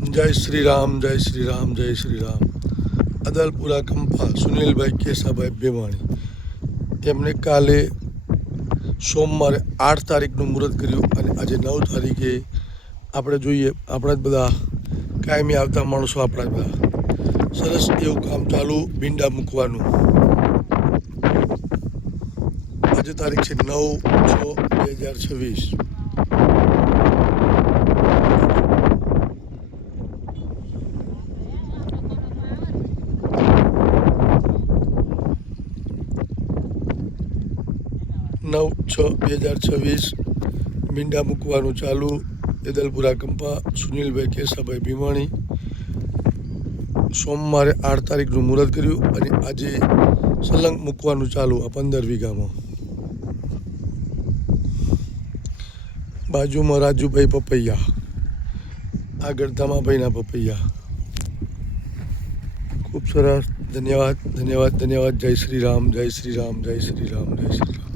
જય શ્રી રામ, જય શ્રી રામ, જય શ્રી રામ. અદલપુરા કંપા સુનિલભાઈ કેસાભાઈ ભેવાણી એમને કાલે સોમવારે 8 તારીખનું મુહૂર્ત કર્યું અને આજે 9 તારીખે આપણે જોઈએ આપણા જ બધા કાયમી આવતા માણસો આપણા જ બધા સરસ એવું કામ ચાલુ ભીંડા મૂકવાનું. આજે તારીખ છે 9/6/2026. નવ 6/2026 ભીંડા મૂકવાનું ચાલુ. એદલપુરા કંપા સુનિલભાઈ કેસાભાઈ ભીવાણી સોમવારે 8 તારીખનું મુહૂર્ત કર્યું અને આજે સલંગ મૂકવાનું ચાલુ આ 15 વીઘામાં. બાજુમાં રાજુભાઈ પપૈયા, આગળ ધમાભાઈના પપૈયા. ખૂબ સરસ. ધન્યવાદ, ધન્યવાદ, ધન્યવાદ. જય શ્રી રામ, જય શ્રી રામ, જય શ્રી રામ, જય શ્રી રામ.